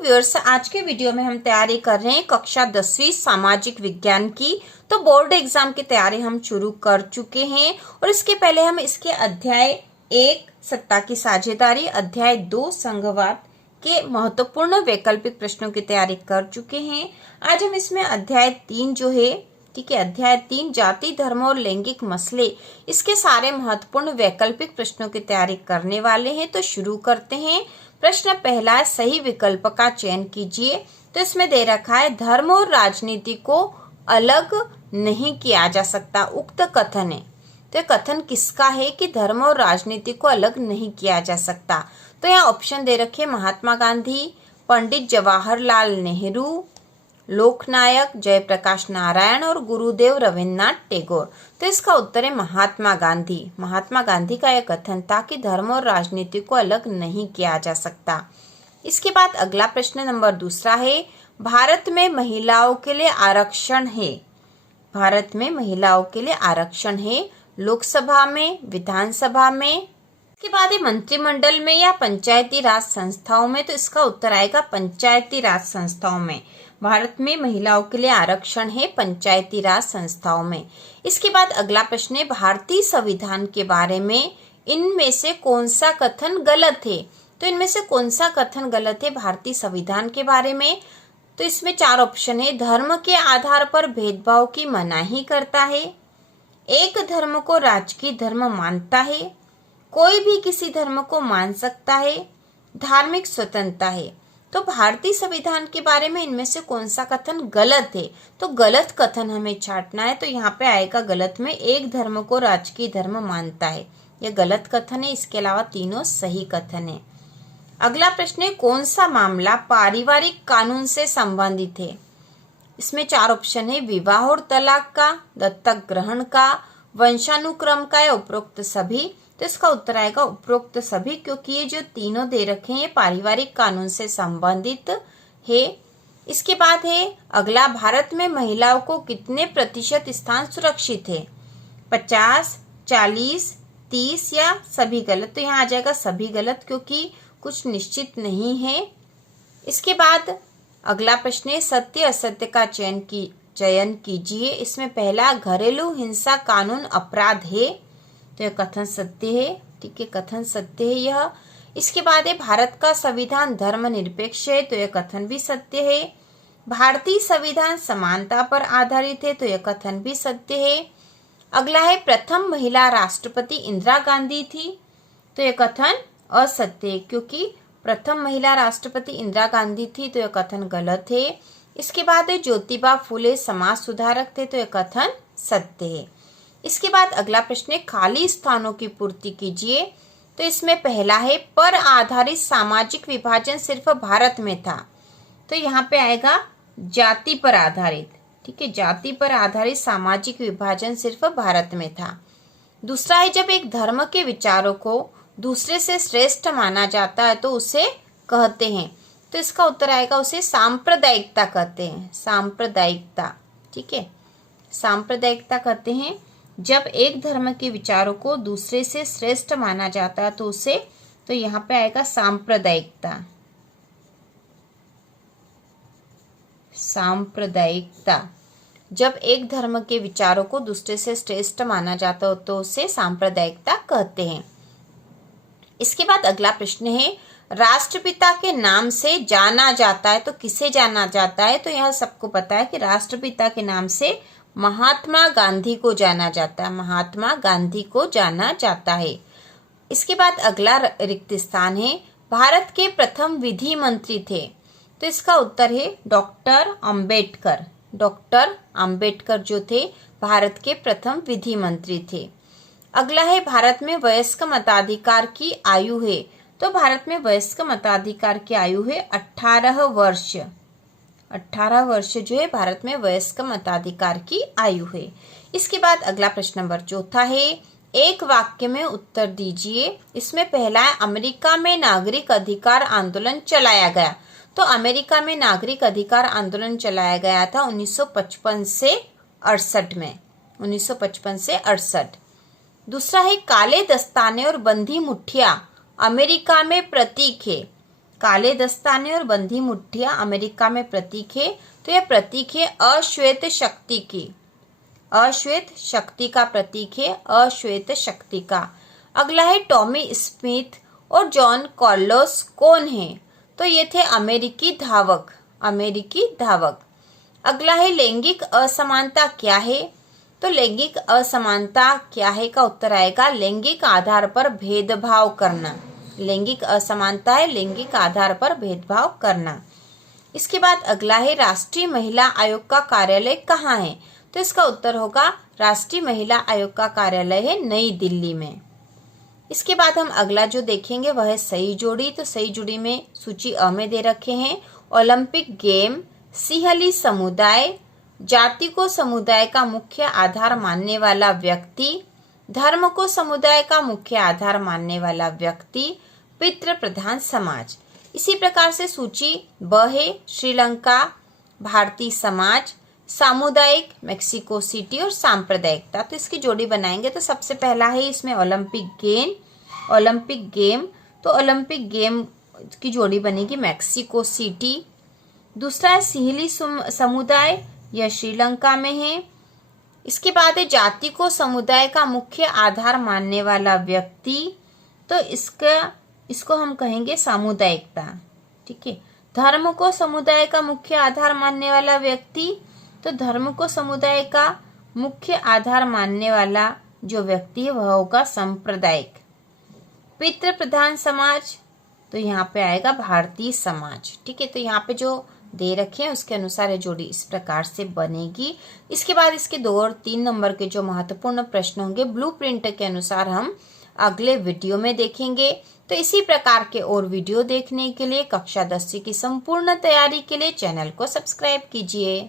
Viewers, आज के video में हम तैयारी कर रहे हैं कक्षा 10वीं सामाजिक विज्ञान की। तो बोर्ड एग्जाम की तैयारी हम शुरू कर चुके हैं और इसके पहले हम इसके अध्याय 1 सत्ता की साझेदारी, अध्याय 2 संघवाद के महत्वपूर्ण वैकल्पिक प्रश्नों की तैयारी कर चुके हैं। आज हम इसमें अध्याय 3 जो है, ठीक है, अध्याय 3 जाति, धर्म और लैंगिक मसले, इसके सारे महत्वपूर्ण वैकल्पिक प्रश्नों की तैयारी करने वाले हैं। तो शुरू करते हैं। प्रश्न पहला है, सही विकल्प का चयन कीजिए। तो इसमें दे रखा है, धर्म और राजनीति को अलग नहीं किया जा सकता। उक्त कथन है, तो ये कथन किसका है कि धर्म और राजनीति को अलग नहीं किया जा सकता। तो यहाँ ऑप्शन दे रखे, महात्मा गांधी, पंडित जवाहरलाल नेहरू, लोकनायक जयप्रकाश नारायण और गुरुदेव रविन्द्रनाथ टैगोर। तो इसका उत्तर है महात्मा गांधी। महात्मा गांधी का यह कथन था कि धर्म और राजनीति को अलग नहीं किया जा सकता। इसके बाद अगला प्रश्न नंबर 2 है, भारत में महिलाओं के लिए आरक्षण है। भारत में महिलाओं के लिए आरक्षण है लोकसभा में, विधानसभा में, इसके बाद मंत्रिमंडल में या पंचायती राज संस्थाओं में। तो इसका उत्तर आएगा पंचायती राज संस्थाओं में। भारत में महिलाओं के लिए आरक्षण है पंचायती राज संस्थाओं में। इसके बाद अगला प्रश्न है, भारतीय संविधान के बारे में इनमें से कौन सा कथन गलत है। तो इनमें से कौन सा कथन गलत है भारतीय संविधान के बारे में। तो इसमें 4 ऑप्शन है। धर्म के आधार पर भेदभाव की मनाही करता है, एक धर्म को राजकीय धर्म मानता है, कोई भी किसी धर्म को मान सकता है, धार्मिक स्वतंत्रता है। तो भारतीय संविधान के बारे में इनमें से कौन सा कथन गलत है। तो गलत कथन हमें छांटना है। तो यहाँ पे आएगा गलत में, एक धर्म को राजकीय धर्म मानता है, यह गलत कथन है। इसके अलावा तीनों सही कथन है। अगला प्रश्न है, कौन सा मामला पारिवारिक कानून से संबंधित है। इसमें 4 ऑप्शन है, विवाह और तलाक का, दत्तक ग्रहण का, वंशानुक्रम का या उपरोक्त सभी। तो इसका उत्तर आएगा उपरोक्त सभी, क्योंकि ये जो तीनों दे रखे हैं पारिवारिक कानून से संबंधित है। इसके बाद है अगला, भारत में महिलाओं को कितने प्रतिशत स्थान सुरक्षित है, 50, 40, 30 या सभी गलत। तो यहाँ आ जाएगा सभी गलत, क्योंकि कुछ निश्चित नहीं है। इसके बाद अगला प्रश्न है, सत्य असत्य का चयन कीजिए। इसमें पहला, घरेलू हिंसा कानून अपराध है। तो यह कथन सत्य है, ठीक है, कथन सत्य है यह। इसके बाद है, भारत का संविधान धर्मनिरपेक्ष है। तो यह कथन भी सत्य है। भारतीय संविधान समानता पर आधारित है। तो यह कथन भी सत्य है। अगला है, प्रथम महिला राष्ट्रपति इंदिरा गांधी थी। तो यह कथन असत्य है, क्योंकि प्रथम महिला राष्ट्रपति इंदिरा गांधी थी। तो यह कथन गलत है। इसके बाद है, ज्योतिबा फुले समाज सुधारक थे। तो यह कथन सत्य है। इसके बाद अगला प्रश्न है, खाली स्थानों की पूर्ति कीजिए। तो इसमें पहला है, पर आधारित सामाजिक विभाजन सिर्फ भारत में था। तो यहाँ पे आएगा जाति पर आधारित, ठीक है, जाति पर आधारित सामाजिक विभाजन सिर्फ भारत में था। दूसरा है, जब एक धर्म के विचारों को दूसरे से श्रेष्ठ माना जाता है तो उसे कहते हैं। तो इसका उत्तर आएगा, उसे सांप्रदायिकता कहते हैं। सांप्रदायिकता, ठीक है, सांप्रदायिकता कहते हैं जब एक धर्म के विचारों को दूसरे से श्रेष्ठ माना जाता है तो उसे, तो यहाँ पे आएगा सांप्रदायिकता। सांप्रदायिकता, जब एक धर्म के विचारों को दूसरे से श्रेष्ठ माना जाता हो तो उसे सांप्रदायिकता कहते हैं। इसके बाद अगला प्रश्न है, राष्ट्रपिता के नाम से जाना जाता है। तो किसे जाना जाता है। तो यह सबको पता है कि राष्ट्रपिता के नाम से महात्मा गांधी को जाना जाता है। महात्मा गांधी को जाना जाता है। इसके बाद अगला रिक्त स्थान है, भारत के प्रथम विधि मंत्री थे। तो इसका उत्तर है डॉक्टर अंबेडकर। डॉक्टर अंबेडकर जो थे भारत के प्रथम विधि मंत्री थे। अगला है, भारत में वयस्क मताधिकार की आयु है। तो भारत में वयस्क मताधिकार की आयु है 18 वर्ष। 18 वर्ष जो है भारत में वयस्क मताधिकार की आयु है। इसके बाद अगला प्रश्न नंबर 4 है, एक वाक्य में उत्तर दीजिए। इसमें पहला है, अमेरिका में नागरिक अधिकार आंदोलन चलाया गया। तो अमेरिका में नागरिक अधिकार आंदोलन चलाया गया था 1955 से 68 में, 1955 से 68। दूसरा है, काले दस्ताने और बंदी मुठ्ठियां अमेरिका में प्रतीक है। काले दस्ताने और बंधी मुठ्ठियां अमेरिका में प्रतीक है, तो यह प्रतीक है अश्वेत शक्ति की। अश्वेत शक्ति का प्रतीक है, अश्वेत शक्ति का। अगला है टॉमी स्मिथ और जॉन कार्लोस कौन है? तो ये थे अमेरिकी धावक, अमेरिकी धावक। अगला है लैंगिक असमानता क्या है? तो लैंगिक असमानता क्या है का उत्तर आएगा लैंगिक आधार पर भेदभाव करना। लैंगिक असमानता है लैंगिक आधार पर भेदभाव करना। इसके बाद अगला है राष्ट्रीय महिला आयोग का कार्यालय कहाँ है? तो इसका उत्तर होगा राष्ट्रीय महिला आयोग का कार्यालय है नई दिल्ली में। इसके बाद हम अगला जो देखेंगे वह है सही जोड़ी। तो सही जोड़ी में सूची अ में दे रखे हैं ओलंपिक गेम, सिंहली समुदाय, जाति को समुदाय का मुख्य आधार मानने वाला व्यक्ति, धर्म को समुदाय का मुख्य आधार मानने वाला व्यक्ति, पितृ प्रधान समाज। इसी प्रकार से सूची ब है श्रीलंका, भारतीय समाज, सामुदायिक, मेक्सिको सिटी और सांप्रदायिकता। तो इसकी जोड़ी बनाएंगे तो सबसे पहला है इसमें ओलंपिक गेम, ओलंपिक गेम। तो ओलंपिक गेम की जोड़ी बनेगी मेक्सिको सिटी। दूसरा है सिंहली समुदाय, यह श्रीलंका में है। इसके बाद है जाति को समुदाय का मुख्य आधार मानने वाला व्यक्ति, तो इसको हम कहेंगे सामुदायिकता। ठीक है। धर्म को समुदाय का मुख्य आधार मानने वाला व्यक्ति, तो धर्म को समुदाय का मुख्य आधार मानने वाला जो व्यक्ति है वह होगा सांप्रदायिक। पितृ प्रधान समाज, तो यहाँ पे आएगा भारतीय समाज। ठीक है। तो यहाँ पे जो दे रखे हैं उसके अनुसार ये जोड़ी इस प्रकार से बनेगी। इसके बाद इसके 2 और 3 नंबर के जो महत्वपूर्ण प्रश्न होंगे ब्लूप्रिंट के अनुसार हम अगले वीडियो में देखेंगे। तो इसी प्रकार के और वीडियो देखने के लिए कक्षा 10वीं की संपूर्ण तैयारी के लिए चैनल को सब्सक्राइब कीजिए।